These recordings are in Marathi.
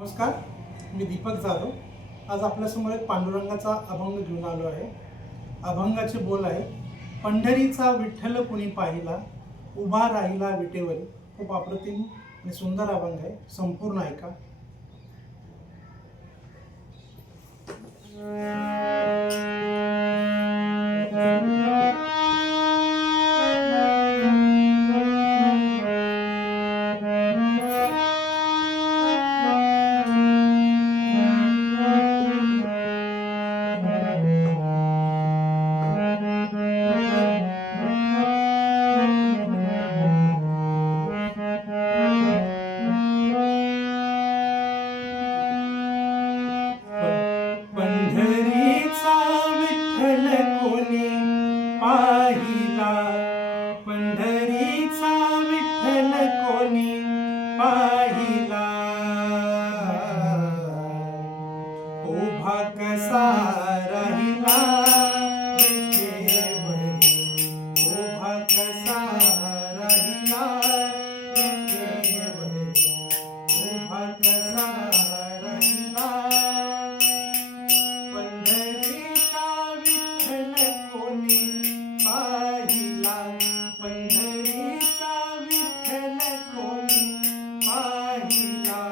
नमस्कार, मी दीपक जाधव. आज आपल्यासमोर एक पांडुरंगाचा अभंग घेऊन आलो आहे. अभंगाचे बोल आहे: पंढरीचा विठ्ठल कुणी पाहिला, उभा राहिला विटेवरी. खूप अप्रतिम आणि सुंदर अभंग आहे, संपूर्ण ऐका. पंढरीचा विठ्ठल कोणी पाहिला, पंढरीचा विठ्ठल कोणी पाहिला, उभा कसा राहिला विटेवरी, उभा कसा राहिला विटेवरी, उभा कसा राहिला. पंढरीचा विठ्ठल कोणी पाहिला, पंढरीचा विठ्ठल कोणी पाहिला,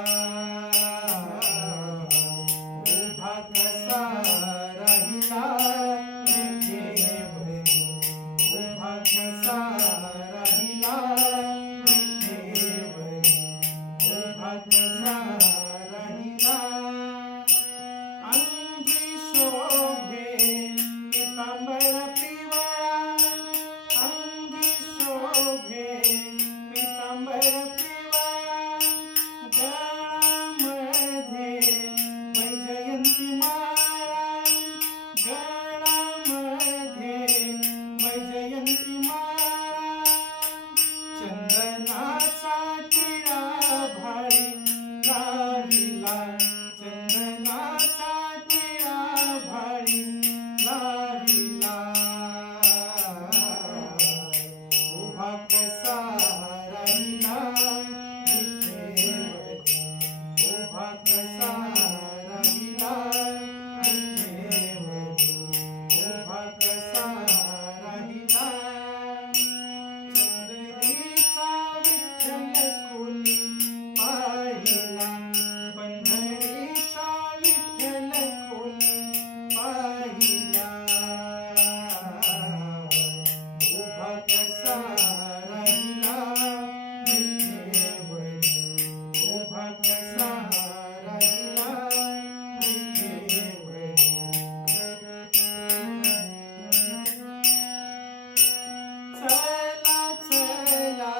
उभा कसा राहिला विटेवरी, उभा कसा राहिला विटेवरी, उभा कसा राहिला. अंगी शोभे पीतांबर पिवळा, अंगी शोभे पीतांबर पिवळा, गळामध्ये वैजयंती माळा, गळामध्ये वैजयंती माळा, चंदनाचा टिळा भाळी लाविला, चंदनाचा टिळा भाळी लाविला, उभा कसा राहिला विटेवरी, उभा कसा राहिला विटेवरी, उभा कसा राहिला. पंढरीचा विठ्ठल कोणी पाहिला, पंढरीचा विठ्ठल कोणी पाहिला, उभा कसा राहिला विटेवरी, उभा कसा राहिला विटेवरी. चला चला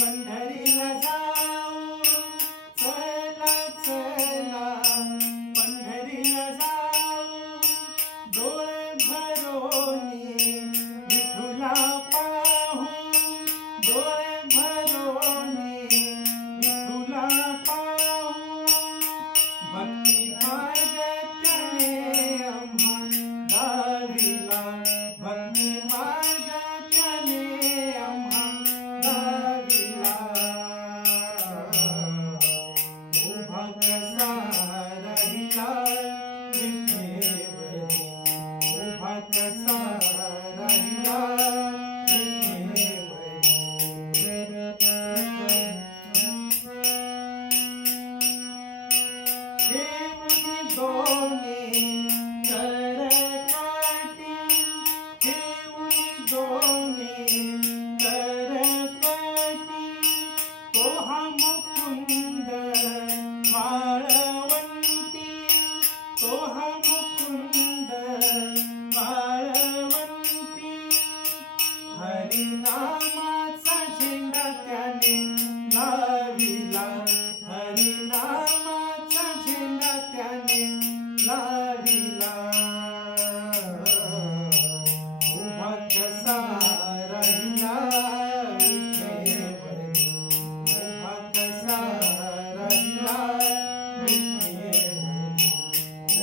पंढरीला जाऊ, चला चला पंढरीला जाऊ, डोळे भरोनी विठुला पाहू, डोळे भरोनी विठुला पाहू, भक्ती मार्ग त्याने आम्हा दाविला, भक्ती मार्ग त्याने आम्हा दाविला, उभा कसा राहिला विटेवरी, उभा कसा राहिला विटेवरी. ठेवून दोन्ही करकाठी, ठेवून दोन्ही करकाठी, तो हा मुकुंद वाळवंटी, तो हा मुकुंद वाळवंटी, हरिनामाचा झेंडा त्याने लाविला, हरिनामाचा झेंडा त्याने लाविला, उभा कसा राहिला विटेवरी, उभा कसा राहिला विटेवरी,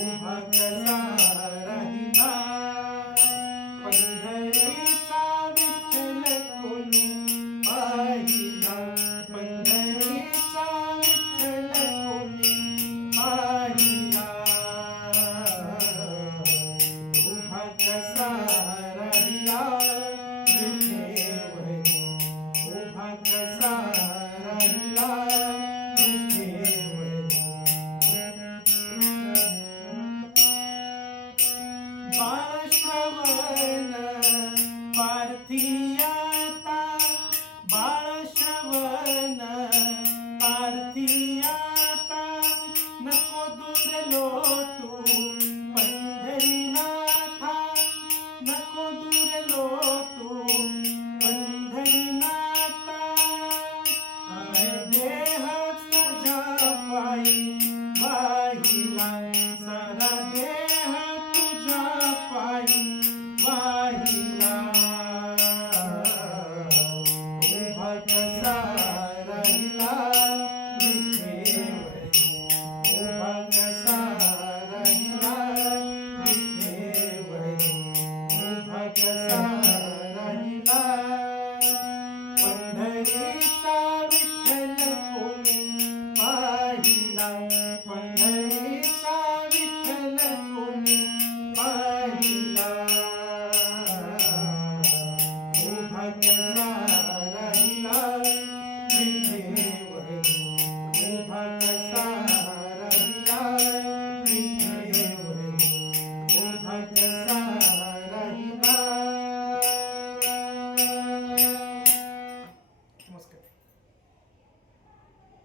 उभा कसा राहिला. पंढरीचा विठ्ठल कोणी पाहिला, पंढरीचा विठ्ठल कोणी हरी